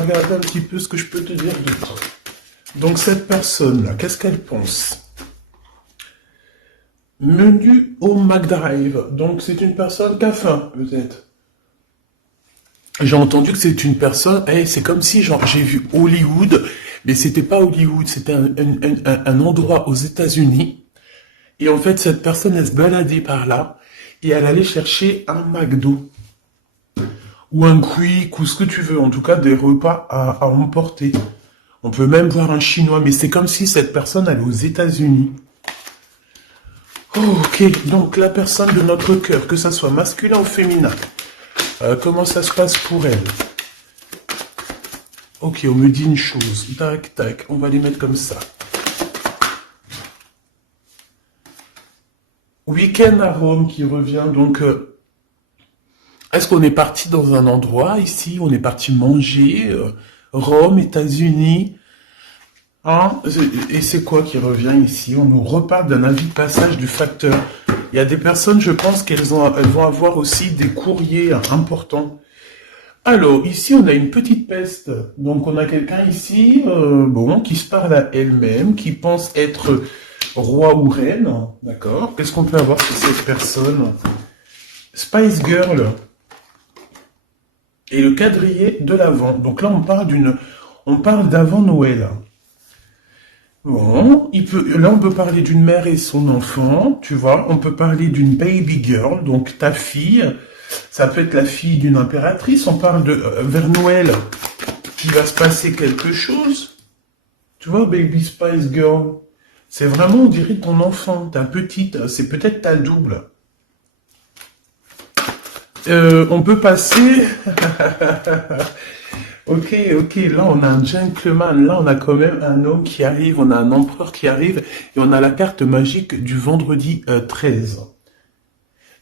Regarde un petit peu ce que je peux te dire d'autre. Donc cette personne-là, qu'est-ce qu'elle pense? Menu au McDrive. Donc c'est une personne qui a faim, peut-être. J'ai entendu que c'est une personne, c'est comme si genre j'ai vu Hollywood, mais c'était pas Hollywood, c'était un endroit aux États-Unis. Et en fait, cette personne, elle se baladait par là et elle allait chercher un McDo ou un Quick ou ce que tu veux, en tout cas des repas à emporter. On peut même voir un Chinois, mais c'est comme si cette personne allait aux États-Unis. Oh, ok, donc la personne de notre cœur, que ça soit masculin ou féminin, comment ça se passe pour elle? Ok, on me dit une chose. Tac, tac, on va les mettre comme ça. Week-end à Rome qui revient, donc est-ce qu'on est parti dans un endroit ici? On est parti manger Rome, États-Unis. Hein? Et c'est quoi qui revient ici? On nous reparle d'un avis de passage du facteur. Il y a des personnes, je pense qu'elles vont avoir aussi des courriers importants. Alors, ici, on a une petite peste. Donc, on a quelqu'un ici, bon, qui se parle à elle-même, qui pense être roi ou reine. D'accord? Qu'est-ce qu'on peut avoir sur cette personne? Spice Girl. Et le quadrillé de l'avant. Donc là, on parle d'avant Noël. Bon, là, on peut parler d'une mère et son enfant, tu vois. On peut parler d'une baby girl, donc ta fille. Ça peut être la fille d'une impératrice. On parle de vers Noël, qu'il va se passer quelque chose. Tu vois, baby Spice Girl. C'est vraiment, on dirait ton enfant, ta petite. C'est peut-être ta double. On peut passer. Ok, ok, là on a un gentleman, là on a quand même un homme qui arrive, on a un empereur qui arrive, et on a la carte magique du vendredi 13.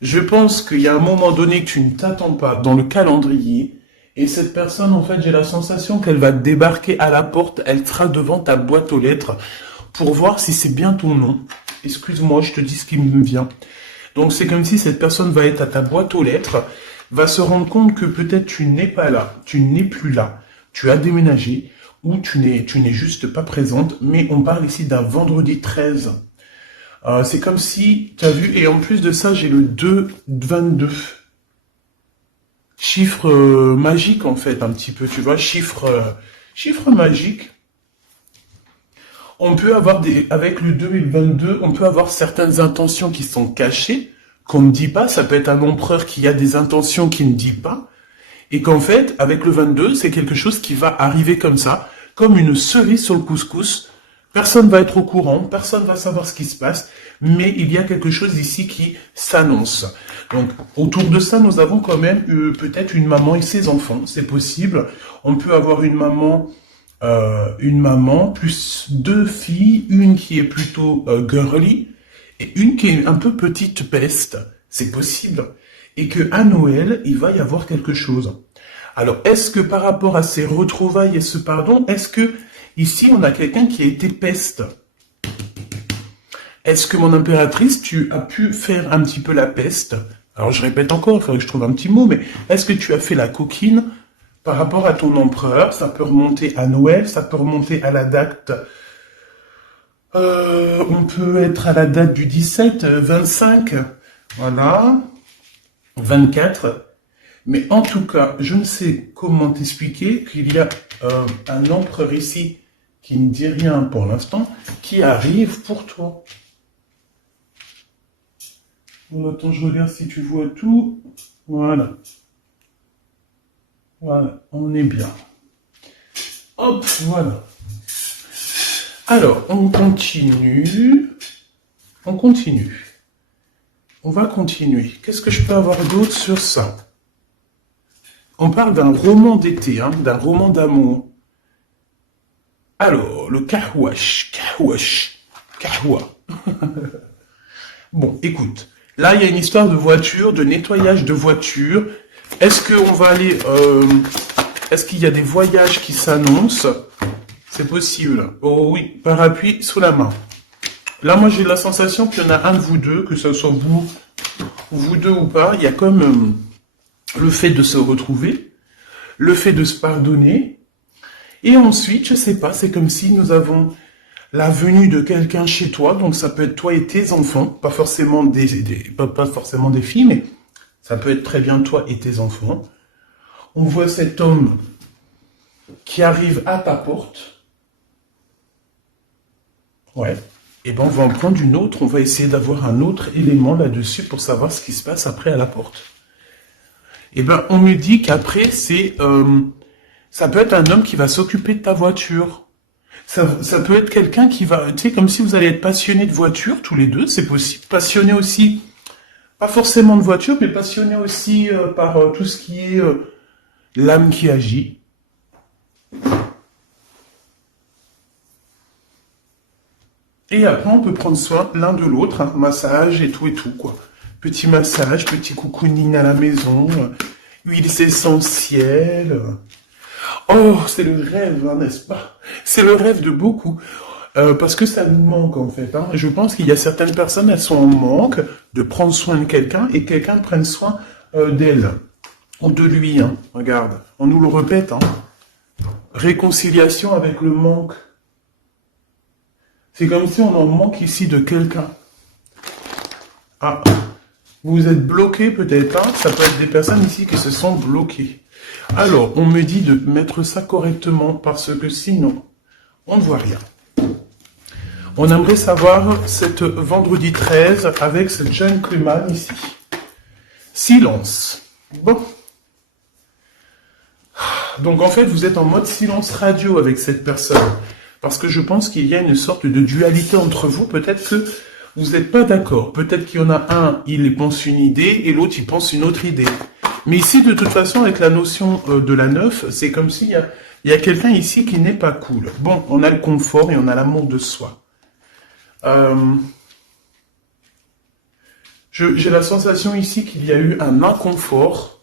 Je pense qu'il y a un moment donné que tu ne t'attends pas dans le calendrier, et cette personne, en fait, j'ai la sensation qu'elle va débarquer à la porte, elle sera devant ta boîte aux lettres, pour voir si c'est bien ton nom. Excuse-moi, je te dis ce qui me vient. Donc c'est comme si cette personne va être à ta boîte aux lettres, va se rendre compte que peut-être tu n'es pas là, tu n'es plus là, tu as déménagé, ou tu n'es juste pas présente, mais on parle ici d'un vendredi 13. C'est comme si, tu as vu, et en plus de ça, j'ai le 2-22. Chiffre magique en fait, un petit peu, tu vois, chiffre magique. On peut avoir avec le 2 et le 22, on peut avoir certaines intentions qui sont cachées, qu'on ne dit pas. Ça peut être un empereur qui a des intentions qu'il ne dit pas. Et qu'en fait, avec le 22, c'est quelque chose qui va arriver comme ça, comme une cerise sur le couscous. Personne va être au courant, personne va savoir ce qui se passe, mais il y a quelque chose ici qui s'annonce. Donc, autour de ça, nous avons quand même peut-être une maman et ses enfants, c'est possible. On peut avoir une maman plus deux filles, une qui est plutôt girly et une qui est un peu petite peste, c'est possible. Et que à Noël, il va y avoir quelque chose. Alors, est-ce que par rapport à ces retrouvailles et ce pardon, est-ce que ici on a quelqu'un qui a été peste? Est-ce que mon impératrice, tu as pu faire un petit peu la peste? Alors je répète encore, il faudrait que je trouve un petit mot, mais est-ce que tu as fait la coquine par rapport à ton empereur? Ça peut remonter à Noël, ça peut remonter à la date. On peut être à la date du 17, 25, voilà, 24. Mais en tout cas, je ne sais comment t'expliquer qu'il y a un empereur ici qui ne dit rien pour l'instant, qui arrive pour toi. Bon, attends, je regarde si tu vois tout. Voilà. Voilà, on est bien. Hop, voilà. Alors, on continue. On continue. On va continuer. Qu'est-ce que je peux avoir d'autre sur ça? On parle d'un roman d'été, hein, d'un roman d'amour. Alors, le kahwash, kahwa. Bon, écoute, là, il y a une histoire de voiture, de nettoyage de voiture. Est-ce qu'on va aller... est-ce qu'il y a des voyages qui s'annoncent? C'est possible. Oh oui, parapluie sous la main. Là, moi, j'ai la sensation qu'il y en a un de vous deux, que ce soit vous deux ou pas, il y a comme le fait de se retrouver, le fait de se pardonner, Et ensuite, je sais pas, c'est comme si nous avons la venue de quelqu'un chez toi, donc ça peut être toi et tes enfants, pas forcément pas forcément des filles, mais ça peut être très bien toi et tes enfants. On voit cet homme qui arrive à ta porte. Ouais. Et ben on va en prendre une autre, on va essayer d'avoir un autre élément là-dessus pour savoir ce qui se passe après à la porte. Et ben on me dit qu'après ça peut être un homme qui va s'occuper de ta voiture. Ça peut être quelqu'un qui va, tu sais, comme si vous allez être passionné de voiture tous les deux, c'est possible. Passionné aussi, pas forcément de voiture, mais passionné aussi par tout ce qui est l'âme qui agit. Et après, on peut prendre soin l'un de l'autre, hein, massage et tout, quoi. Petit massage, petit cocooning à la maison, huiles essentielles. Oh, c'est le rêve, hein, n'est-ce pas? C'est le rêve de beaucoup. Parce que ça nous manque, en fait. Hein. Je pense qu'il y a certaines personnes, elles sont en manque de prendre soin de quelqu'un et quelqu'un prenne soin d'elle. Ou de lui, hein. Regarde, on nous le répète. Hein. Réconciliation avec le manque. C'est comme si on en manque ici de quelqu'un. Ah, vous êtes bloqué peut-être, hein. Ça peut être des personnes ici qui se sont bloquées. Alors, on me dit de mettre ça correctement parce que sinon, on ne voit rien. On aimerait savoir cette vendredi 13 avec ce gentleman ici. Silence. Bon. Donc en fait, vous êtes en mode silence radio avec cette personne. Parce que je pense qu'il y a une sorte de dualité entre vous. Peut-être que vous n'êtes pas d'accord. Peut-être qu'il y en a un, il pense une idée et l'autre, il pense une autre idée. Mais ici, de toute façon, avec la notion de la 9, c'est comme s'il y a quelqu'un ici qui n'est pas cool. Bon, on a le confort et on a l'amour de soi. J'ai la sensation ici qu'il y a eu un inconfort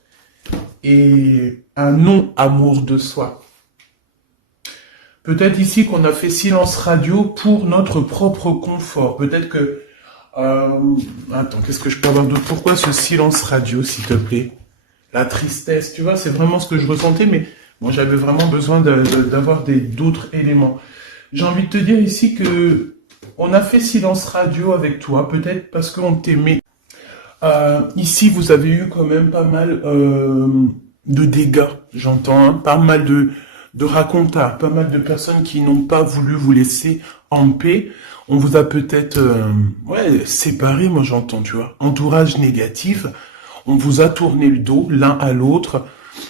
et un non-amour de soi. Peut-être ici qu'on a fait silence radio pour notre propre confort. Peut-être que... attends, qu'est-ce que je peux avoir d'autre? Pourquoi ce silence radio, s'il te plaît? La tristesse, tu vois, c'est vraiment ce que je ressentais, mais moi j'avais vraiment besoin d'avoir d'autres éléments. J'ai envie de te dire ici que on a fait silence radio avec toi, peut-être parce qu'on t'aimait. Ici, vous avez eu quand même pas mal de dégâts, j'entends, hein, pas mal de racontars, pas mal de personnes qui n'ont pas voulu vous laisser en paix. On vous a peut-être séparés, moi j'entends, tu vois. Entourage négatif, on vous a tourné le dos l'un à l'autre,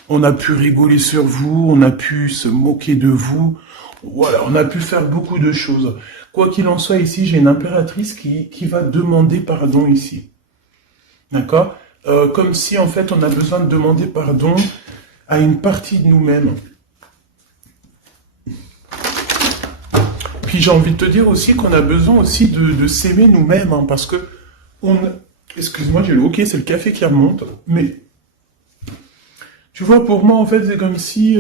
on a pu rigoler sur vous, on a pu se moquer de vous, voilà, on a pu faire beaucoup de choses. Quoi qu'il en soit, ici, j'ai une impératrice qui va demander pardon ici. D'accord? Comme si, en fait, on a besoin de demander pardon à une partie de nous-mêmes. Puis j'ai envie de te dire aussi qu'on a besoin aussi de s'aimer nous-mêmes, hein, parce que excuse-moi, j'ai le hockey, c'est le café qui remonte, mais tu vois, pour moi, en fait, c'est comme si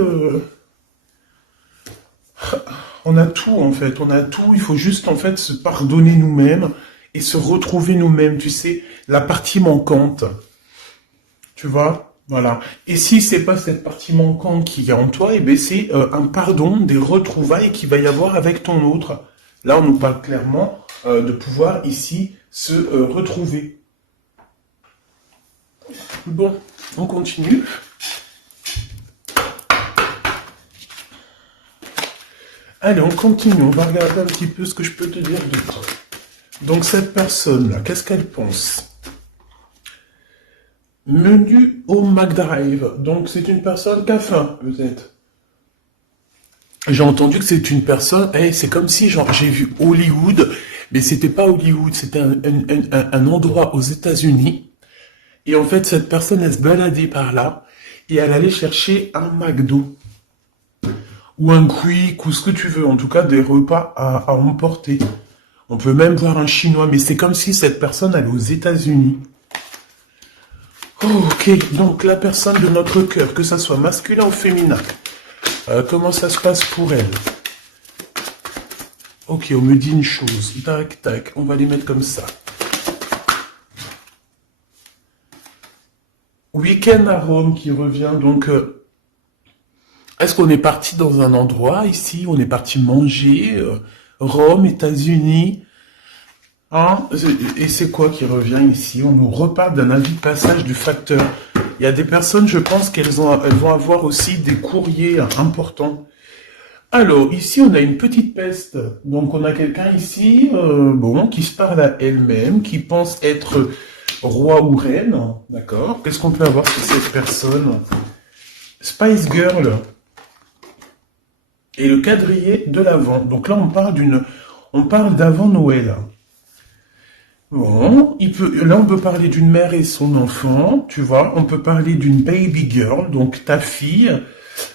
on a tout, en fait, on a tout, il faut juste, en fait, se pardonner nous-mêmes et se retrouver nous-mêmes, tu sais, la partie manquante, tu vois, voilà. Et si c'est pas cette partie manquante qui est en toi, eh ben c'est un pardon, des retrouvailles qu'il va y avoir avec ton autre. Là, on nous parle clairement de pouvoir ici se retrouver. Bon, on continue. Allez, on continue, on va regarder un petit peu ce que je peux te dire d'autre. Donc cette personne-là, qu'est-ce qu'elle pense? Menu au McDrive. Donc c'est une personne qui a faim, peut-être. J'ai entendu que c'est une personne, c'est comme si genre j'ai vu Hollywood, mais c'était pas Hollywood, c'était un endroit aux États-Unis. Et en fait, cette personne, elle se baladait par là et elle allait chercher un McDo ou un Quick ou ce que tu veux, en tout cas des repas à emporter. On peut même voir un Chinois, mais c'est comme si cette personne allait aux États-Unis. Oh, ok, donc la personne de notre cœur, que ça soit masculin ou féminin, comment ça se passe pour elle? Ok, on me dit une chose, tac, tac, on va les mettre comme ça. Week-end à Rome qui revient, donc Est-ce qu'on est parti dans un endroit ici, on est parti manger, Rome, États-Unis, hein? Et c'est quoi qui revient ici? On nous reparle d'un avis de passage du facteur. Il y a des personnes, je pense elles vont avoir aussi des courriers importants. Alors, ici, on a une petite peste. Donc, on a quelqu'un ici, bon, qui se parle à elle-même, qui pense être roi ou reine. D'accord? Qu'est-ce qu'on peut avoir sur cette personne? Spice Girl. Et le quadrillé de l'avant. Donc là, on parle d'avant Noël. Bon, là, on peut parler d'une mère et son enfant, tu vois. On peut parler d'une baby girl, donc ta fille.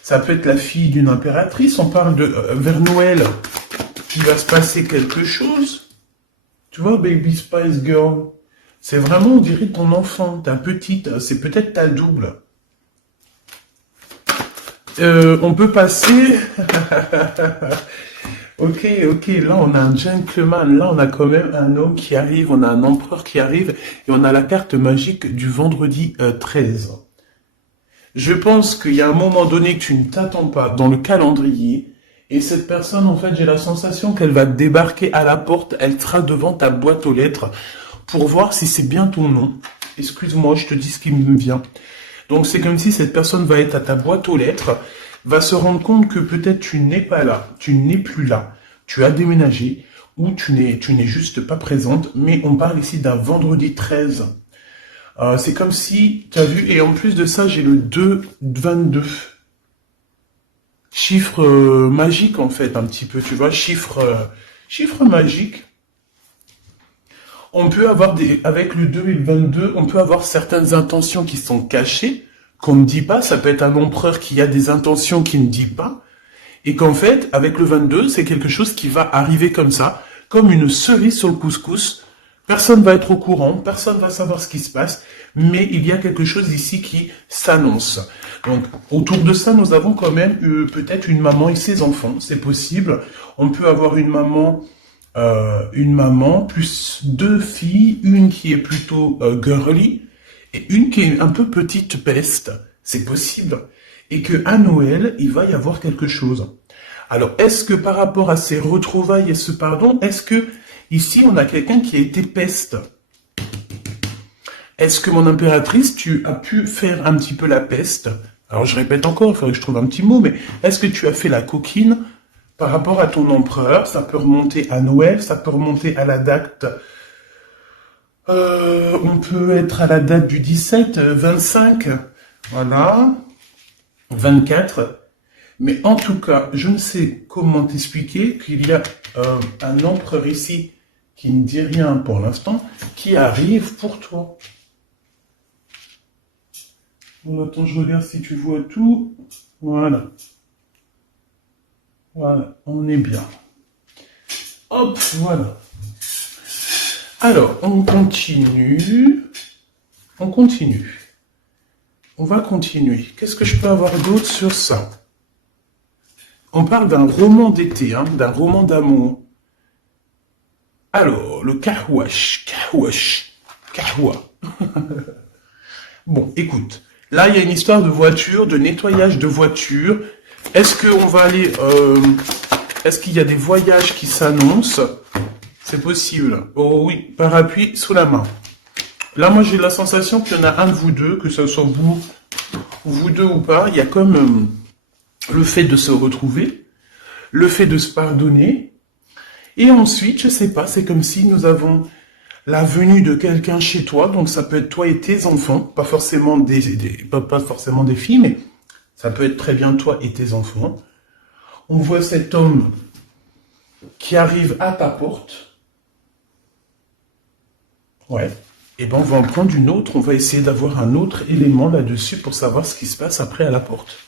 Ça peut être la fille d'une impératrice. On parle de, vers Noël, il va se passer quelque chose. Tu vois, baby Spice Girl. C'est vraiment, on dirait, ton enfant, ta petite. C'est peut-être ta double. On peut passer. Ok, là on a un gentleman, là on a quand même un homme qui arrive, on a un empereur qui arrive, et on a la carte magique du vendredi 13. Je pense qu'il y a un moment donné que tu ne t'attends pas dans le calendrier, et cette personne, en fait, j'ai la sensation qu'elle va débarquer à la porte, elle sera devant ta boîte aux lettres, pour voir si c'est bien ton nom. Excuse-moi, je te dis ce qui me vient. Donc c'est comme si cette personne va être à ta boîte aux lettres, va se rendre compte que peut-être tu n'es pas là, tu n'es plus là, tu as déménagé, ou tu n'es juste pas présente, mais on parle ici d'un vendredi 13. C'est comme si, tu as vu, et en plus de ça, j'ai le 2-22. Chiffre magique en fait, un petit peu, tu vois, chiffre magique. On peut avoir avec le 2 et le 22, on peut avoir certaines intentions qui sont cachées, qu'on ne dit pas. Ça peut être un empereur qui a des intentions qu'il ne dit pas. Et qu'en fait, avec le 22, c'est quelque chose qui va arriver comme ça, comme une cerise sur le couscous. Personne va être au courant, personne va savoir ce qui se passe, mais il y a quelque chose ici qui s'annonce. Donc, autour de ça, nous avons quand même peut-être une maman et ses enfants, c'est possible. On peut avoir une maman plus deux filles, une qui est plutôt girly et une qui est un peu petite peste, c'est possible. Et que à Noël, il va y avoir quelque chose. Alors, est-ce que par rapport à ces retrouvailles et ce pardon, est-ce que ici on a quelqu'un qui a été peste? Est-ce que mon impératrice, tu as pu faire un petit peu la peste? Alors je répète encore, il faudrait que je trouve un petit mot, mais est-ce que tu as fait la coquine par rapport à ton empereur? Ça peut remonter à Noël, ça peut remonter à la date. On peut être à la date du 17, 25, voilà, 24. Mais en tout cas, je ne sais comment t'expliquer qu'il y a un empereur ici qui ne dit rien pour l'instant, qui arrive pour toi. Bon, attends, je regarde si tu vois tout. Voilà. Voilà, on est bien. Hop, voilà. Alors, on continue. On continue. On va continuer. Qu'est-ce que je peux avoir d'autre sur ça? On parle d'un roman d'été, hein, d'un roman d'amour. Alors, le kahwash. Kahwa. Bon, écoute. Là, il y a une histoire de voiture, de nettoyage de voiture. Est-ce qu'on va aller... est-ce qu'il y a des voyages qui s'annoncent? C'est possible. Oh oui, parapluie sous la main. Là, moi, j'ai la sensation qu'il y en a un de vous deux, que ce soit vous deux ou pas, il y a comme le fait de se retrouver, le fait de se pardonner, et ensuite, je sais pas, c'est comme si nous avons la venue de quelqu'un chez toi, donc ça peut être toi et tes enfants, pas forcément pas forcément des filles, mais ça peut être très bien toi et tes enfants. On voit cet homme qui arrive à ta porte. Ouais. Et ben on va en prendre une autre, on va essayer d'avoir un autre élément là-dessus pour savoir ce qui se passe après à la porte.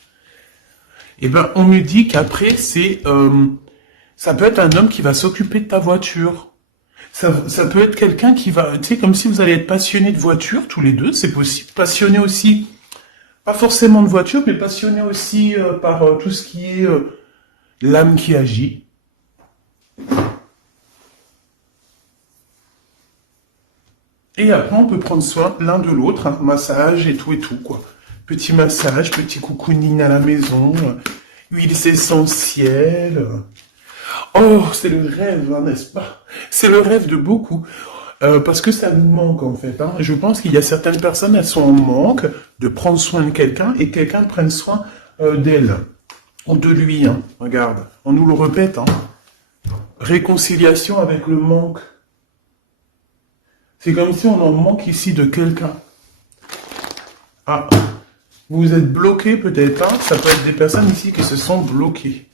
Et ben on me dit qu'après ça peut être un homme qui va s'occuper de ta voiture. Ça peut être quelqu'un qui va, tu sais, comme si vous allez être passionné de voiture tous les deux, c'est possible. Passionné aussi, pas forcément de voiture, mais passionné aussi par tout ce qui est l'âme qui agit. Et après, on peut prendre soin l'un de l'autre, hein, massage et tout, quoi. Petit massage, petit cocooning à la maison. huiles essentielles. Oh, c'est le rêve, hein, n'est-ce pas? C'est le rêve de beaucoup. Parce que ça nous manque en fait. Hein. Je pense qu'il y a certaines personnes, elles sont en manque de prendre soin de quelqu'un et quelqu'un prenne soin d'elle ou de lui. Hein. Regarde, on nous le répète. Hein. Réconciliation avec le manque. C'est comme si on en manque ici de quelqu'un. Ah, vous êtes bloqué peut-être. Hein. Ça peut être des personnes ici qui se sont bloquées.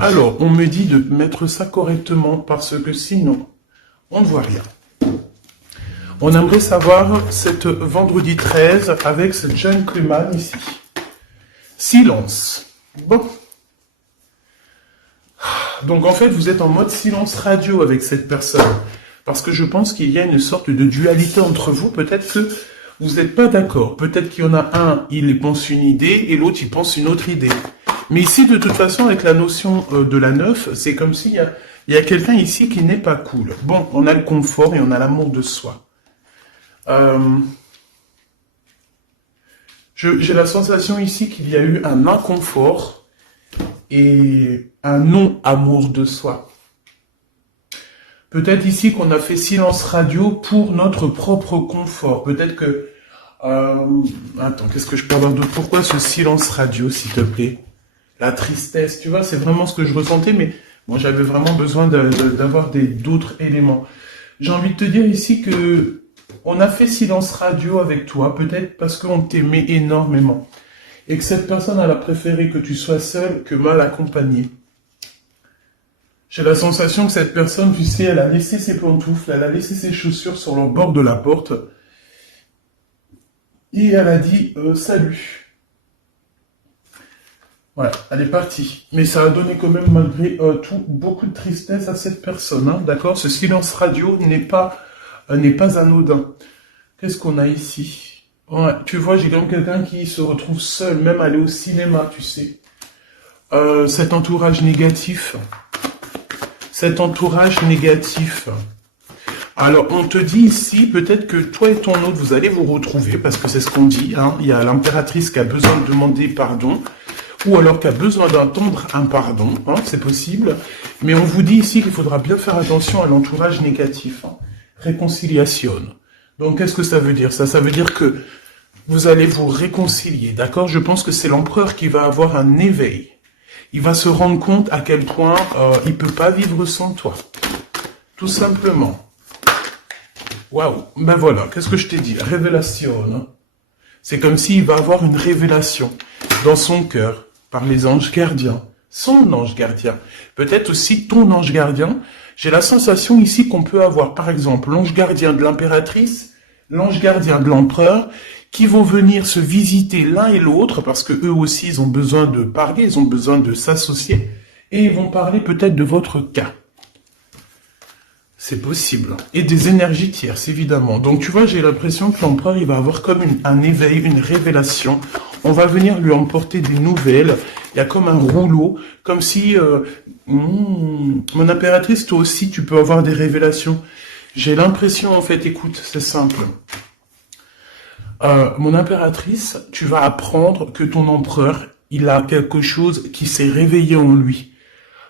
Alors, on me dit de mettre ça correctement parce que sinon, on ne voit rien. On aimerait savoir cette vendredi 13 avec ce gentleman ici. Silence. Bon. Donc en fait, vous êtes en mode silence radio avec cette personne. Parce que je pense qu'il y a une sorte de dualité entre vous. Peut-être que vous n'êtes pas d'accord. Peut-être qu'il y en a un, il pense une idée et l'autre, il pense une autre idée. Mais ici, de toute façon, avec la notion de la 9, c'est comme s'il y a quelqu'un ici qui n'est pas cool. Bon, on a le confort et on a l'amour de soi. J'ai la sensation ici qu'il y a eu un inconfort et un non-amour de soi. Peut-être ici qu'on a fait silence radio pour notre propre confort. Peut-être que... attends, qu'est-ce que je peux avoir d'autre? Pourquoi ce silence radio, s'il te plaît? La tristesse, tu vois, c'est vraiment ce que je ressentais, mais moi j'avais vraiment besoin d'avoir d'autres éléments. J'ai envie de te dire ici que on a fait silence radio avec toi, peut-être parce qu'on t'aimait énormément. Et que cette personne, elle a préféré que tu sois seul que mal accompagné. J'ai la sensation que cette personne, tu sais, elle a laissé ses pantoufles, elle a laissé ses chaussures sur le bord de la porte. Et elle a dit salut. Voilà, elle est partie. Mais ça a donné quand même, malgré tout, beaucoup de tristesse à cette personne. Hein, d'accord? Ce silence radio n'est pas anodin. Qu'est-ce qu'on a ici? Ouais, tu vois, j'ai quand même quelqu'un qui se retrouve seul, même aller au cinéma, tu sais. Cet entourage négatif. Cet entourage négatif. Alors, on te dit ici, peut-être que toi et ton autre, vous allez vous retrouver, parce que c'est ce qu'on dit. Hein, il y a l'impératrice qui a besoin de demander pardon, ou alors qui a besoin d'entendre un pardon, hein, c'est possible. Mais on vous dit ici qu'il faudra bien faire attention à l'entourage négatif. Hein. Réconciliation. Donc, qu'est-ce que ça veut dire? Ça veut dire que vous allez vous réconcilier, d'accord? Je pense que c'est l'empereur qui va avoir un éveil. Il va se rendre compte à quel point il peut pas vivre sans toi. Tout simplement. Waouh, ben voilà, qu'est-ce que je t'ai dit? Révélation. Hein? C'est comme s'il va avoir une révélation dans son cœur par les anges gardiens. Son ange gardien. Peut-être aussi ton ange gardien. J'ai la sensation ici qu'on peut avoir, par exemple, l'ange gardien de l'impératrice, l'ange gardien de l'empereur, qui vont venir se visiter l'un et l'autre, parce que eux aussi, ils ont besoin de parler, ils ont besoin de s'associer, et ils vont parler peut-être de votre cas. C'est possible. Et des énergies tierces, évidemment. Donc, tu vois, j'ai l'impression que l'empereur, il va avoir comme un éveil, une révélation. On va venir lui emporter des nouvelles. Il y a comme un rouleau, comme si... mon impératrice, toi aussi, tu peux avoir des révélations. J'ai l'impression, en fait, écoute, c'est simple. Mon impératrice, tu vas apprendre que ton empereur, il a quelque chose qui s'est réveillé en lui.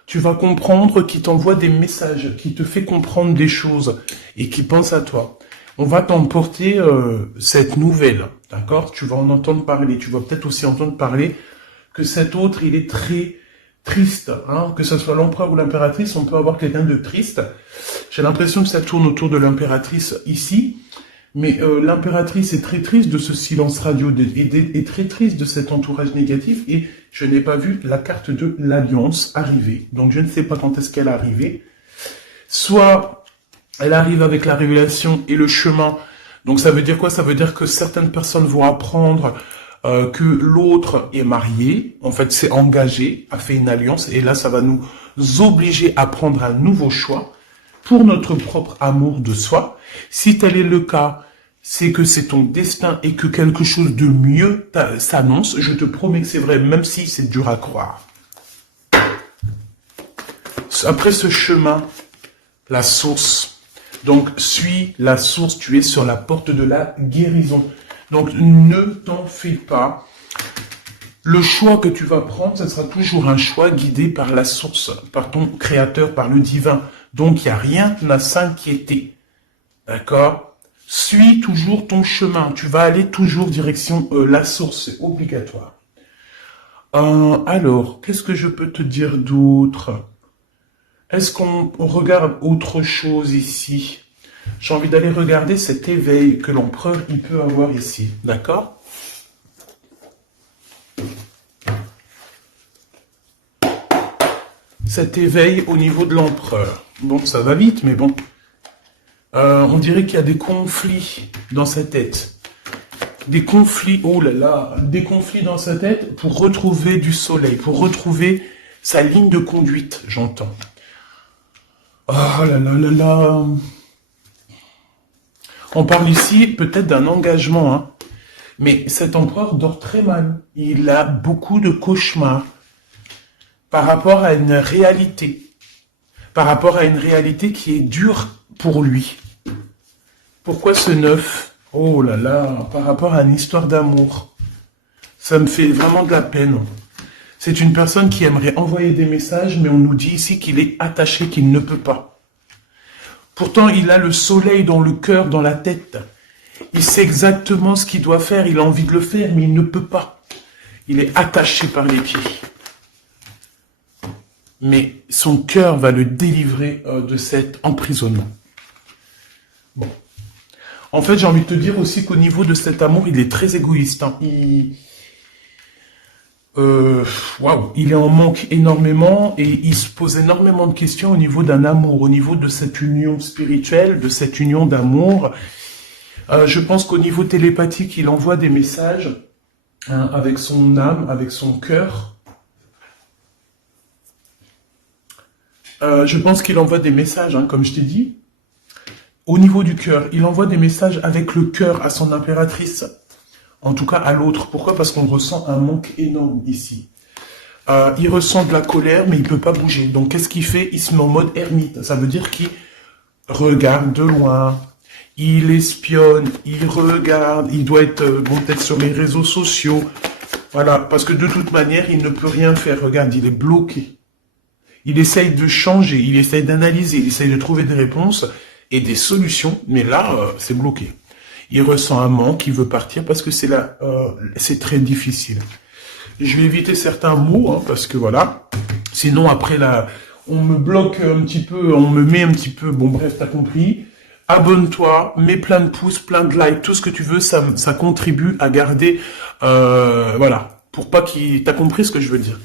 Tu vas comprendre qu'il t'envoie des messages, qu'il te fait comprendre des choses et qu'il pense à toi. On va t'emporter cette nouvelle, d'accord? Tu vas en entendre parler. Tu vas peut-être aussi entendre parler que cet autre, il est très triste. Hein? Que ce soit l'empereur ou l'impératrice, on peut avoir quelqu'un de triste. J'ai l'impression que ça tourne autour de l'impératrice ici. Mais l'impératrice est très triste de ce silence radio et très triste de cet entourage négatif et je n'ai pas vu la carte de l'alliance arriver. Donc je ne sais pas quand est-ce qu'elle est arrivée. Soit elle arrive avec la révélation et le chemin. Donc ça veut dire quoi? Ça veut dire que certaines personnes vont apprendre que l'autre est marié, en fait s'est engagé, a fait une alliance et là ça va nous obliger à prendre un nouveau choix pour notre propre amour de soi. Si tel est le cas, c'est que c'est ton destin et que quelque chose de mieux s'annonce. Je te promets que c'est vrai, même si c'est dur à croire. Après ce chemin, la source. Donc, suis la source, tu es sur la porte de la guérison. Donc, ne t'en fais pas. Le choix que tu vas prendre, ce sera toujours un choix guidé par la source, par ton créateur, par le divin. Donc, il n'y a rien à s'inquiéter. D'accord? Suis toujours ton chemin. Tu vas aller toujours direction la source. C'est obligatoire. Alors, qu'est-ce que je peux te dire d'autre? Est-ce qu'on regarde autre chose ici? J'ai envie d'aller regarder cet éveil que l'empereur il peut avoir ici. D'accord? Cet éveil au niveau de l'empereur. Bon, ça va vite, mais bon. On dirait qu'il y a des conflits dans sa tête. Des conflits, oh là là, des conflits dans sa tête pour retrouver du soleil, pour retrouver sa ligne de conduite, j'entends. Oh là là là là. On parle ici peut-être d'un engagement, hein. Mais cet empereur dort très mal. Il a beaucoup de cauchemars par rapport à une réalité. Par rapport à une réalité qui est dure pour lui. Pourquoi ce 9? Oh là là, par rapport à une histoire d'amour. Ça me fait vraiment de la peine. C'est une personne qui aimerait envoyer des messages, mais on nous dit ici qu'il est attaché, qu'il ne peut pas. Pourtant, il a le soleil dans le cœur, dans la tête. Il sait exactement ce qu'il doit faire, il a envie de le faire, mais il ne peut pas. Il est attaché par les pieds. Mais son cœur va le délivrer de cet emprisonnement. Bon. En fait, j'ai envie de te dire aussi qu'au niveau de cet amour, il est très égoïste. Hein. Il est en manque énormément et il se pose énormément de questions au niveau d'un amour, au niveau de cette union spirituelle, de cette union d'amour. Je pense qu'au niveau télépathique, il envoie des messages hein, avec son âme, avec son cœur. Je pense qu'il envoie des messages, hein, comme je t'ai dit. Au niveau du cœur, il envoie des messages avec le cœur à son impératrice. En tout cas à l'autre. Pourquoi? Parce qu'on ressent un manque énorme ici. Il ressent de la colère, mais il ne peut pas bouger. Donc qu'est-ce qu'il fait? Il se met en mode ermite. Ça veut dire qu'il regarde de loin, il espionne, il regarde, il doit être peut-être sur les réseaux sociaux. Voilà, parce que de toute manière, il ne peut rien faire. Regarde, il est bloqué. Il essaye de changer, il essaye d'analyser, il essaye de trouver des réponses et des solutions, mais là, c'est bloqué. Il ressent un manque, il veut partir parce que c'est très difficile. Je vais éviter certains mots, hein, parce que voilà, sinon après on me bloque un petit peu, on me met un petit peu, bon bref, t'as compris. Abonne-toi, mets plein de pouces, plein de likes, tout ce que tu veux, ça contribue à garder, voilà, pour pas t'as compris ce que je veux dire.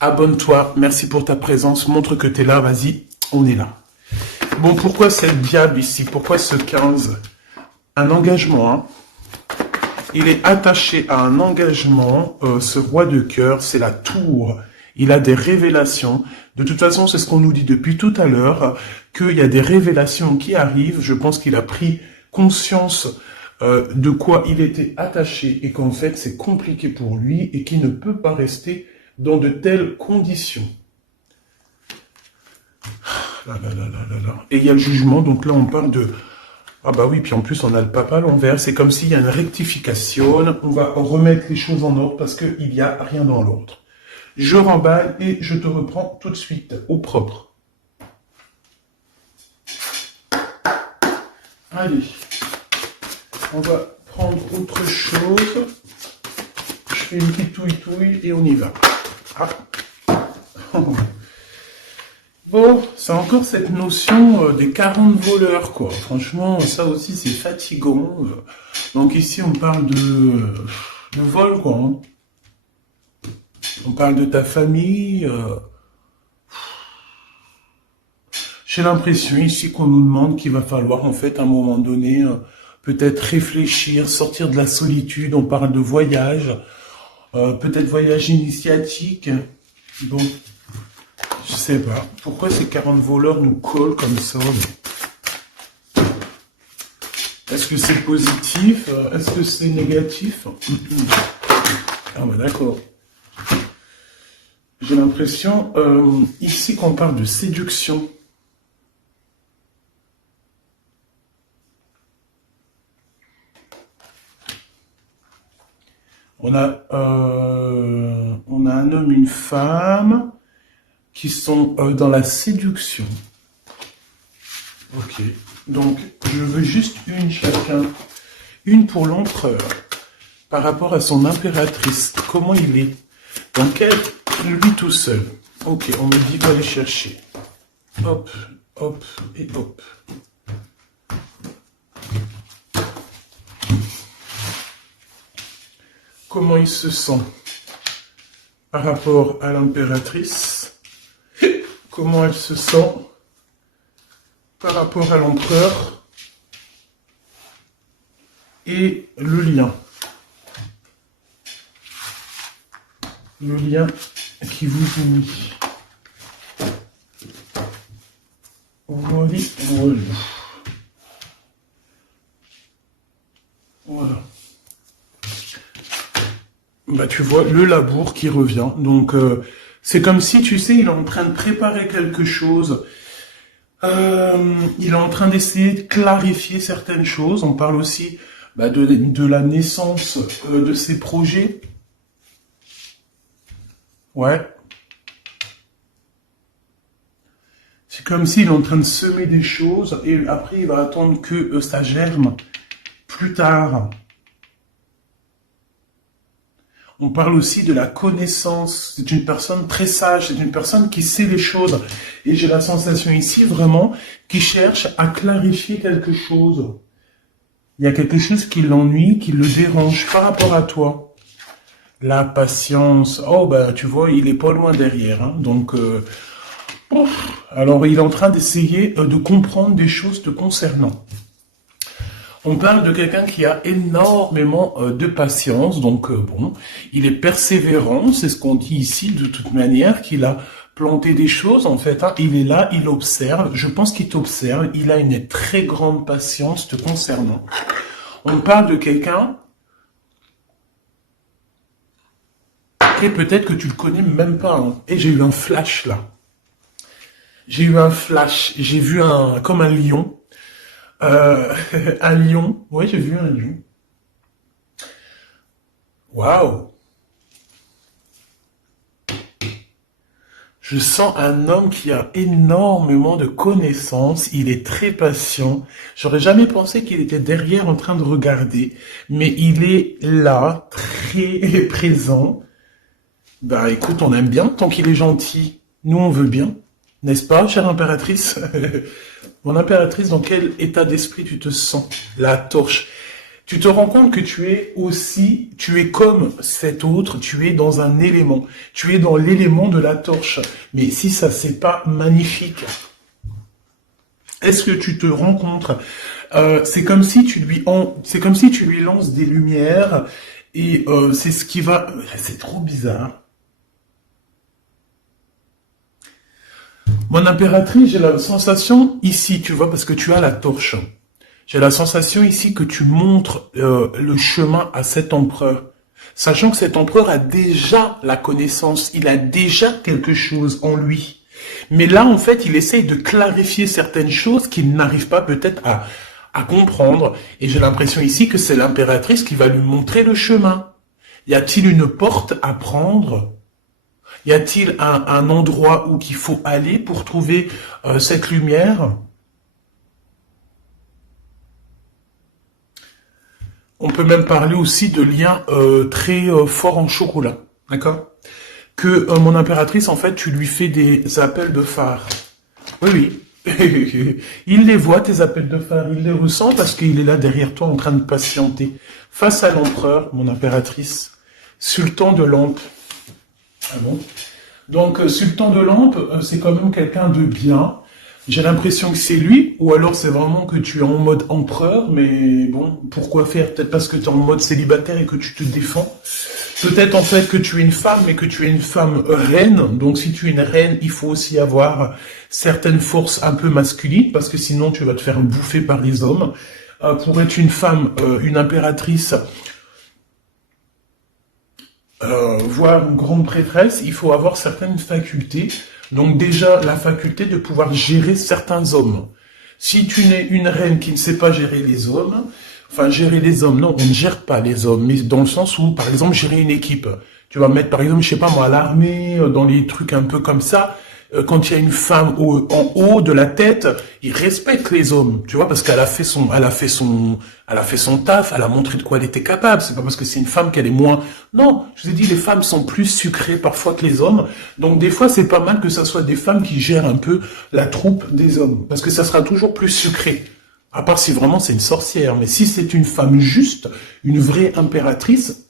Abonne-toi, merci pour ta présence, montre que t'es là, vas-y, on est là. Bon, pourquoi cette diable ici? Pourquoi ce 15? Un engagement, hein. Il est attaché à un engagement, ce roi de cœur, c'est la tour. Il a des révélations. De toute façon, c'est ce qu'on nous dit depuis tout à l'heure, qu'il y a des révélations qui arrivent. Je pense qu'il a pris conscience de quoi il était attaché et qu'en fait, c'est compliqué pour lui et qu'il ne peut pas rester dans de telles conditions. Et il y a le jugement, donc là, on parle de... Ah bah oui, puis en plus on a le papa à l'envers, c'est comme s'il y a une rectification, on va remettre les choses en ordre parce qu'il n'y a rien dans l'ordre. Je remballe et je te reprends tout de suite au propre. Allez, on va prendre autre chose. Je fais une petite touille-touille et on y va. Ah. Bon, c'est encore cette notion des 40 voleurs, quoi. Franchement, ça aussi, c'est fatigant. Donc ici, on parle de vol, quoi. Hein. On parle de ta famille. J'ai l'impression ici qu'on nous demande qu'il va falloir, en fait, à un moment donné, peut-être réfléchir, sortir de la solitude. On parle de voyage, peut-être voyage initiatique. Bon. Je sais pas. Pourquoi ces 40 voleurs nous collent comme ça? Est-ce que c'est positif? Est-ce que c'est négatif? Ah bah d'accord. J'ai l'impression ici qu'on parle de séduction. On a un homme, une femme qui sont dans la séduction. Ok. Donc, je veux juste une chacun. Une pour l'empereur. Par rapport à son impératrice. Comment il est? Dans quel... Lui tout seul. Ok, on me dit d'aller chercher. Hop, hop et hop. Comment il se sent par rapport à l'impératrice? Comment elle se sent par rapport à l'empereur? Et le lien. Le lien qui vous unit. Voilà. Voilà. Bah tu vois, le labour qui revient. Donc c'est comme si, tu sais, il est en train de préparer quelque chose. Il est en train d'essayer de clarifier certaines choses. On parle aussi de la naissance de ses projets. Ouais. C'est comme s'il est en train de semer des choses et après il va attendre que ça germe plus tard. On parle aussi de la connaissance. C'est une personne très sage, c'est une personne qui sait les choses. Et j'ai la sensation ici vraiment qu'il cherche à clarifier quelque chose. Il y a quelque chose qui l'ennuie, qui le dérange par rapport à toi. La patience. Oh, bah, tu vois, il est pas loin derrière. Hein. Donc, alors, il est en train d'essayer de comprendre des choses te concernant. On parle de quelqu'un qui a énormément de patience, donc bon, il est persévérant, c'est ce qu'on dit ici de toute manière, qu'il a planté des choses en fait, hein. Il est là, il observe, je pense qu'il t'observe, il a une très grande patience te concernant. On parle de quelqu'un, et peut-être que tu le connais même pas, hein. Et j'ai eu un flash là. J'ai eu un flash, j'ai vu comme un lion. Un lion. Ouais, j'ai vu un lion. Waouh. Je sens un homme qui a énormément de connaissances. Il est très patient. J'aurais jamais pensé qu'il était derrière en train de regarder. Mais il est là, très présent. Bah écoute, on aime bien tant qu'il est gentil. Nous, on veut bien. N'est-ce pas, chère impératrice? Mon impératrice, dans quel état d'esprit tu te sens? La torche. Tu te rends compte que tu es comme cet autre, tu es dans un élément. Tu es dans l'élément de la torche. Mais si ça, c'est pas magnifique. Est-ce que tu te rends compte? C'est comme si tu lui lances des lumières et c'est ce qui va... C'est trop bizarre. Mon impératrice, j'ai la sensation ici, tu vois, parce que tu as la torche. J'ai la sensation ici que tu montres le chemin à cet empereur. Sachant que cet empereur a déjà la connaissance, il a déjà quelque chose en lui. Mais là, en fait, il essaye de clarifier certaines choses qu'il n'arrive pas peut-être à comprendre. Et j'ai l'impression ici que c'est l'impératrice qui va lui montrer le chemin. Y a-t-il une porte à prendre ? Y a-t-il un endroit où il faut aller pour trouver cette lumière? On peut même parler aussi de liens très forts en chocolat, d'accord? Que mon impératrice, en fait, tu lui fais des appels de phare. Oui, oui. Il les voit, tes appels de phare, il les ressent parce qu'il est là derrière toi en train de patienter. Face à l'empereur, mon impératrice, sultan de lampe. Ah bon? Donc, sultan de lampe, c'est quand même quelqu'un de bien. J'ai l'impression que c'est lui, ou alors c'est vraiment que tu es en mode empereur, mais bon, pourquoi faire? Peut-être parce que tu es en mode célibataire et que tu te défends. Peut-être en fait que tu es une femme, mais que tu es une femme reine. Donc si tu es une reine, il faut aussi avoir certaines forces un peu masculines, parce que sinon tu vas te faire bouffer par les hommes. Pour être une femme, une impératrice, voire une grande prêtresse, il faut avoir certaines facultés. Donc déjà, la faculté de pouvoir gérer certains hommes. Si tu n'es une reine qui ne sait pas gérer les hommes, Enfin, gérer les hommes. Non, on ne gère pas les hommes, mais dans le sens où, par exemple, gérer une équipe. Tu vas mettre, par exemple, je sais pas moi, à l'armée, dans les trucs un peu comme ça. Quand il y a une femme en haut de la tête, ils respectent les hommes, tu vois, parce qu'elle a fait son, elle a fait son taf, elle a montré de quoi elle était capable. C'est pas parce que c'est une femme qu'elle est moins. Non, je vous ai dit, les femmes sont plus sucrées parfois que les hommes. Donc des fois, c'est pas mal que ça soit des femmes qui gèrent un peu la troupe des hommes, parce que ça sera toujours plus sucré. À part si vraiment c'est une sorcière, mais si c'est une femme juste, une vraie impératrice,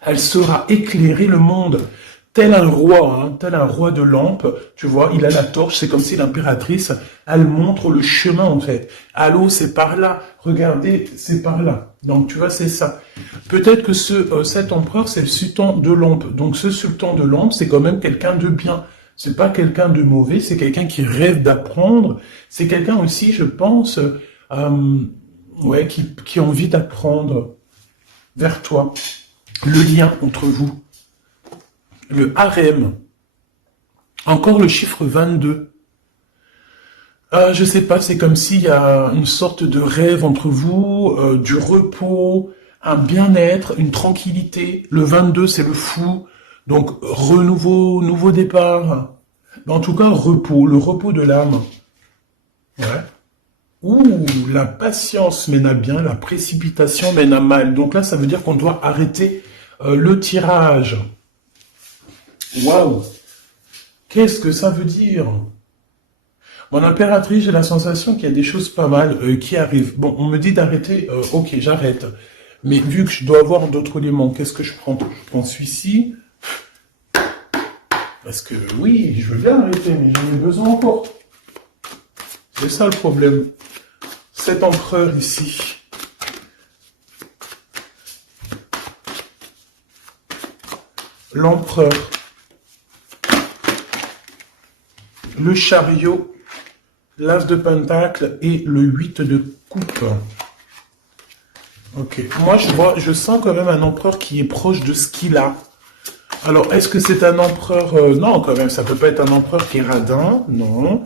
elle saura éclairer le monde. Tel un roi de lampe, tu vois, il a la torche, c'est comme si l'impératrice, elle montre le chemin en fait. Allô, c'est par là, regardez, c'est par là. Donc tu vois, c'est ça. Peut-être que cet empereur, c'est le sultan de lampe. Donc ce sultan de lampe, c'est quand même quelqu'un de bien. C'est pas quelqu'un de mauvais, c'est quelqu'un qui rêve d'apprendre. C'est quelqu'un aussi, je pense, ouais, qui a envie d'apprendre vers toi. Le lien entre vous. Le harem. Encore le chiffre 22. Je sais pas, c'est comme s'il y a une sorte de rêve entre vous, du repos, un bien-être, une tranquillité. Le 22, c'est le fou. Donc, renouveau, nouveau départ. Mais en tout cas, repos, le repos de l'âme. Ouais. Ouh, la patience mène à bien, la précipitation mène à mal. Donc là, ça veut dire qu'on doit arrêter le tirage. Waouh! Qu'est-ce que ça veut dire? Mon impératrice, j'ai la sensation qu'il y a des choses pas mal qui arrivent. Bon, on me dit d'arrêter, ok, j'arrête. Mais vu que je dois avoir d'autres éléments, qu'est-ce que je prends? Je prends celui-ci. Parce que oui, je veux bien arrêter, mais j'en ai besoin encore. C'est ça le problème. Cet empereur ici. L'empereur. Le chariot, l'as de pentacle et le 8 de coupe. Ok. Moi, je sens quand même un empereur qui est proche de ce qu'il a. Alors, est-ce que c'est un empereur... non, quand même, ça peut pas être un empereur qui est radin, non.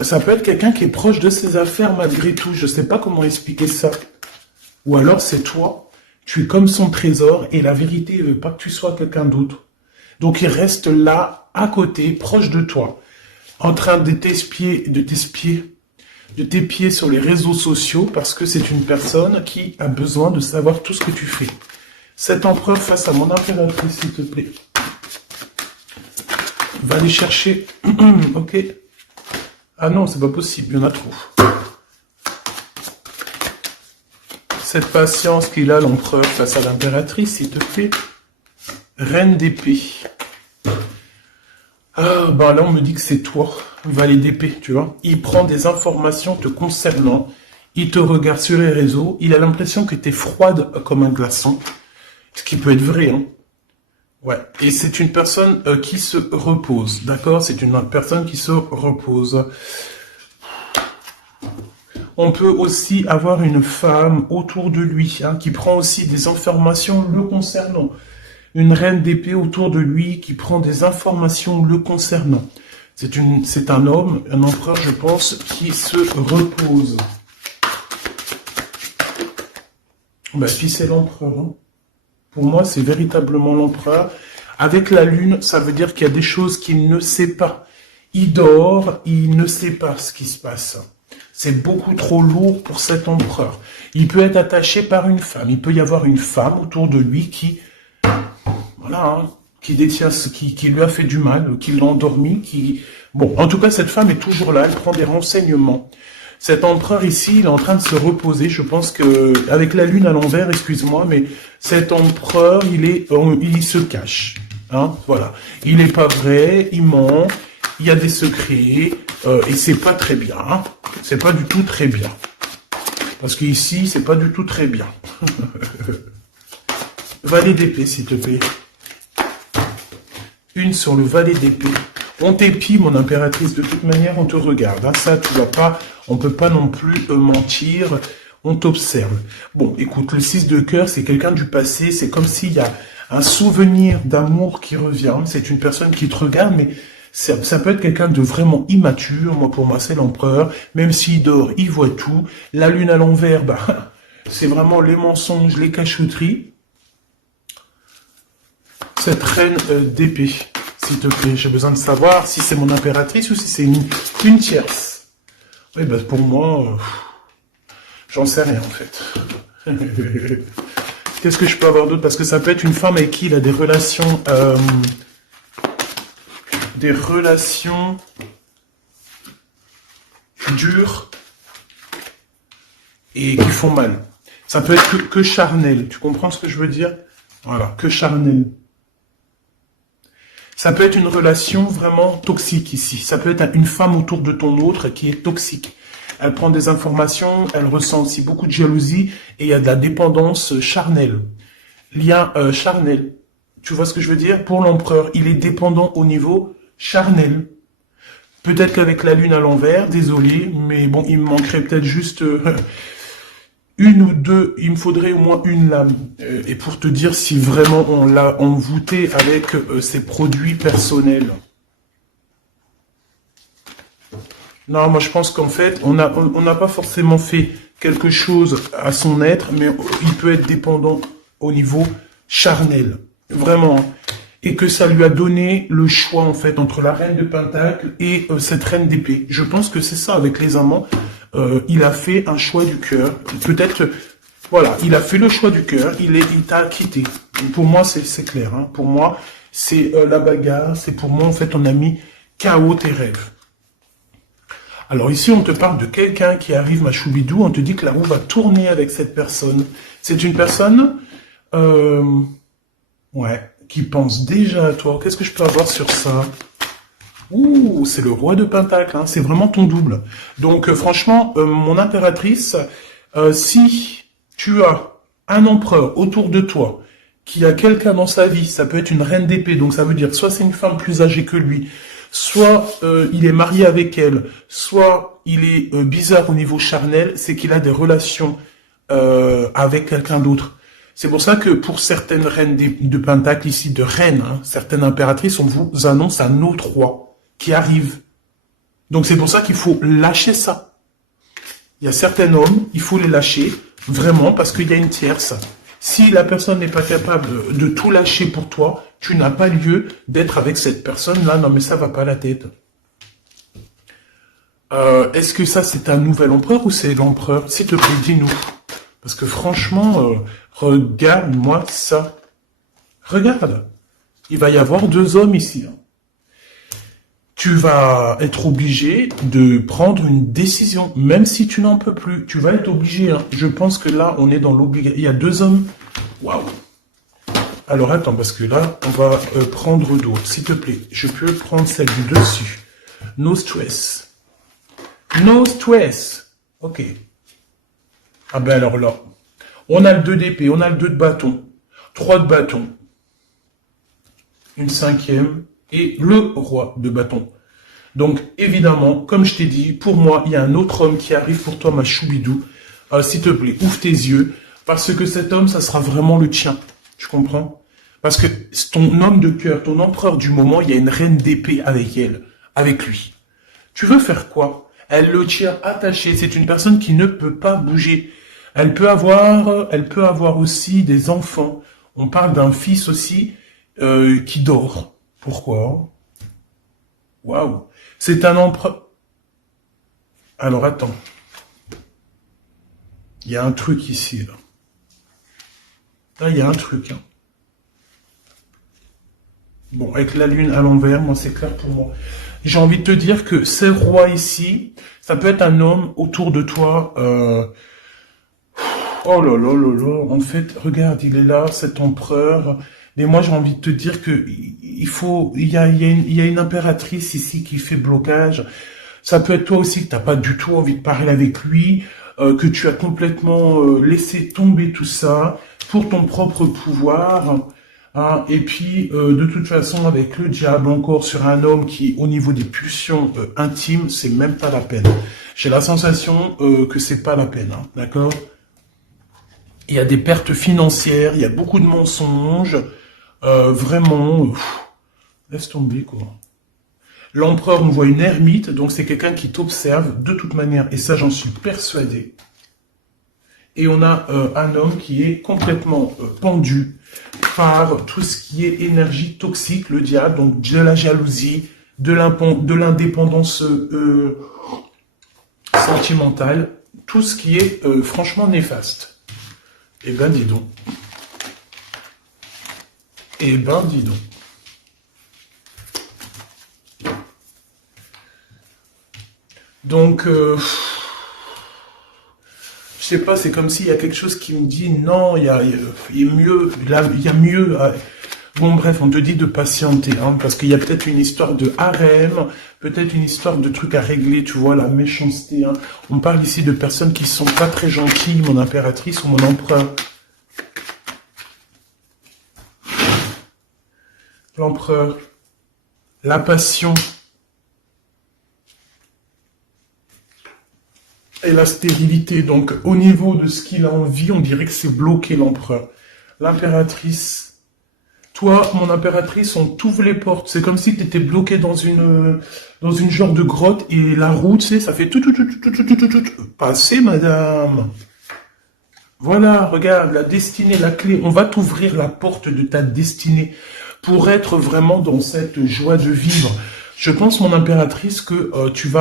Ça peut être quelqu'un qui est proche de ses affaires malgré tout. Je sais pas comment expliquer ça. Ou alors, c'est toi. Tu es comme son trésor et la vérité ne veut pas que tu sois quelqu'un d'autre. Donc, il reste là, à côté, proche de toi, en train de t'épier sur les réseaux sociaux parce que c'est une personne qui a besoin de savoir tout ce que tu fais. Cet empereur face à mon impératrice, s'il te plaît. Va aller chercher. Ok. Ah non, c'est pas possible, il y en a trop. Cette patience qu'il a, l'empereur, face à l'impératrice, s'il te plaît. Reine d'épée. Ah, ben là, on me dit que c'est toi, valet d'épée, tu vois. Il prend des informations te concernant. Il te regarde sur les réseaux. Il a l'impression que tu es froide comme un glaçon. Ce qui peut être vrai, hein. Ouais. Et c'est une personne qui se repose, d'accord? C'est une personne qui se repose. On peut aussi avoir une femme autour de lui, hein, qui prend aussi des informations le concernant. Une reine d'épée autour de lui qui prend des informations le concernant. C'est un homme, un empereur, je pense, qui se repose. Bah, puis c'est l'empereur, hein. Pour moi, c'est véritablement l'empereur. Avec la lune, ça veut dire qu'il y a des choses qu'il ne sait pas. Il dort, il ne sait pas ce qui se passe. C'est beaucoup trop lourd pour cet empereur. Il peut être attaché par une femme. Il peut y avoir une femme autour de lui qui, voilà, hein, qui détient, qui lui a fait du mal, qui l'a endormi, qui... Bon, en tout cas, cette femme est toujours là. Elle prend des renseignements. Cet empereur ici, il est en train de se reposer. Je pense que, avec la lune à l'envers, excuse-moi, mais cet empereur, il se cache. Hein, voilà. Il n'est pas vrai, il ment, il y a des secrets, et c'est pas très bien. Hein. C'est pas du tout très bien. Parce qu'ici, c'est pas du tout très bien. Valet d'épée, s'il te plaît. Une sur le valet d'épée. On t'épie, mon impératrice, de toute manière, on te regarde. Hein. Ça, tu vas pas, on peut pas non plus mentir, on t'observe. Bon, écoute, le 6 de cœur, c'est quelqu'un du passé, c'est comme s'il y a un souvenir d'amour qui revient. C'est une personne qui te regarde, mais Ça peut être quelqu'un de vraiment immature. Moi, pour moi, c'est l'empereur. Même s'il dort, il voit tout. La lune à l'envers, bah, c'est vraiment les mensonges, les cachotteries. Cette reine d'épée, s'il te plaît, j'ai besoin de savoir si c'est mon impératrice ou si c'est une tierce. Oui, bah, pour moi, j'en sais rien, en fait. Qu'est-ce que je peux avoir d'autre? Parce que ça peut être une femme avec qui il a des relations dures et qui font mal. Ça peut être que charnel. Tu comprends ce que je veux dire? Voilà, que charnel. Ça peut être une relation vraiment toxique ici. Ça peut être une femme autour de ton autre qui est toxique. Elle prend des informations, elle ressent aussi beaucoup de jalousie et il y a de la dépendance charnelle. Lien charnel. Tu vois ce que je veux dire? Pour l'empereur, il est dépendant au niveau charnel. Peut-être qu'avec la lune à l'envers, désolé, mais bon, il me manquerait peut-être juste une ou deux, il me faudrait au moins une lame. Et pour te dire si vraiment on l'a envoûté avec ses produits personnels. Non, moi je pense qu'en fait, on n'a pas forcément fait quelque chose à son être, mais il peut être dépendant au niveau charnel. Vraiment. Et que ça lui a donné le choix, en fait, entre la reine de Pentacle et cette reine d'épée. Je pense que c'est ça, avec les amants. Il a fait un choix du cœur. Peut-être, voilà, il a fait le choix du cœur. Il t'a quitté. Pour moi, c'est clair. Hein. Pour moi, c'est la bagarre. C'est pour moi, en fait, on a mis KO tes rêves. Alors ici, on te parle de quelqu'un qui arrive, ma choubidou. On te dit que la roue va tourner avec cette personne. C'est une personne... ouais, qui pense déjà à toi. Qu'est-ce que je peux avoir sur ça? Ouh, c'est le roi de Pentacle, hein. C'est vraiment ton double. Donc franchement, mon impératrice, si tu as un empereur autour de toi, qui a quelqu'un dans sa vie, ça peut être une reine d'épée, donc ça veut dire soit c'est une femme plus âgée que lui, soit il est marié avec elle, soit il est bizarre au niveau charnel, c'est qu'il a des relations avec quelqu'un d'autre. C'est pour ça que pour certaines reines de Pentacle ici, de reines, hein, certaines impératrices, on vous annonce un autre roi qui arrive. Donc c'est pour ça qu'il faut lâcher ça. Il y a certains hommes, il faut les lâcher, vraiment, parce qu'il y a une tierce. Si la personne n'est pas capable de tout lâcher pour toi, tu n'as pas lieu d'être avec cette personne-là. Non mais ça va pas la tête. Est-ce que ça c'est un nouvel empereur ou c'est l'empereur? S'il te plaît, dis-nous. Parce que franchement... regarde-moi ça. Regarde. Il va y avoir deux hommes ici. Tu vas être obligé de prendre une décision, même si tu n'en peux plus. Tu vas être obligé. Hein. Je pense que là, on est dans l'obligation. Il y a deux hommes. Waouh. Alors attends, parce que là, on va prendre d'autres. S'il te plaît, je peux prendre celle du dessus. No stress. No stress. Ok. Ah ben alors là. On a le 2 d'épée, on a le 2 de bâton, 3 de bâton, une cinquième, et le roi de bâton. Donc, évidemment, comme je t'ai dit, pour moi, il y a un autre homme qui arrive pour toi, ma choubidou. S'il te plaît, ouvre tes yeux, parce que cet homme, ça sera vraiment le tien. Tu comprends? Parce que ton homme de cœur, ton empereur du moment, il y a une reine d'épée avec elle, avec lui. Tu veux faire quoi? Elle le tient attaché, c'est une personne qui ne peut pas bouger. Elle peut avoir aussi des enfants. On parle d'un fils aussi qui dort. Pourquoi? Waouh. C'est un empereur. Alors attends. Il y a un truc ici, là. Là, il y a un truc. Hein. Bon, avec la lune à l'envers, moi, c'est clair pour moi. J'ai envie de te dire que ces rois ici, ça peut être un homme autour de toi... Oh là là là là, en fait, regarde, il est là, cet empereur. Mais moi, j'ai envie de te dire que il y a une impératrice ici qui fait blocage. Ça peut être toi aussi que t'as pas du tout envie de parler avec lui, que tu as complètement laissé tomber tout ça pour ton propre pouvoir. Hein. Et puis, de toute façon, avec le diable encore sur un homme qui, au niveau des pulsions intimes, c'est même pas la peine. J'ai la sensation que c'est pas la peine, hein, d'accord? Il y a des pertes financières, il y a beaucoup de mensonges. Vraiment, laisse tomber, quoi. L'empereur, on voit une ermite, donc c'est quelqu'un qui t'observe de toute manière, et ça j'en suis persuadé. Et on a un homme qui est complètement pendu par tout ce qui est énergie toxique, le diable, donc de la jalousie, de l'indépendance sentimentale, tout ce qui est franchement néfaste. Eh ben dis donc. Eh ben dis donc. Donc, je sais pas, c'est comme s'il y a quelque chose qui me dit non, il y a mieux, il y a mieux. Bon, bref, on te dit de patienter, hein, parce qu'il y a peut-être une histoire de harem, peut-être une histoire de trucs à régler, tu vois, la méchanceté. Hein. On parle ici de personnes qui sont pas très gentilles, mon impératrice ou mon empereur. L'empereur, la passion et la stérilité. Donc, au niveau de ce qu'il a envie, on dirait que c'est bloqué, l'empereur. L'impératrice. Toi, mon impératrice, on t'ouvre les portes. C'est comme si tu étais bloqué dans une genre de grotte et la roue, tu sais, ça fait tout. Passez, madame. Voilà, regarde, la destinée, la clé. On va t'ouvrir la porte de ta destinée pour être vraiment dans cette joie de vivre. Je pense, mon impératrice, que tu vas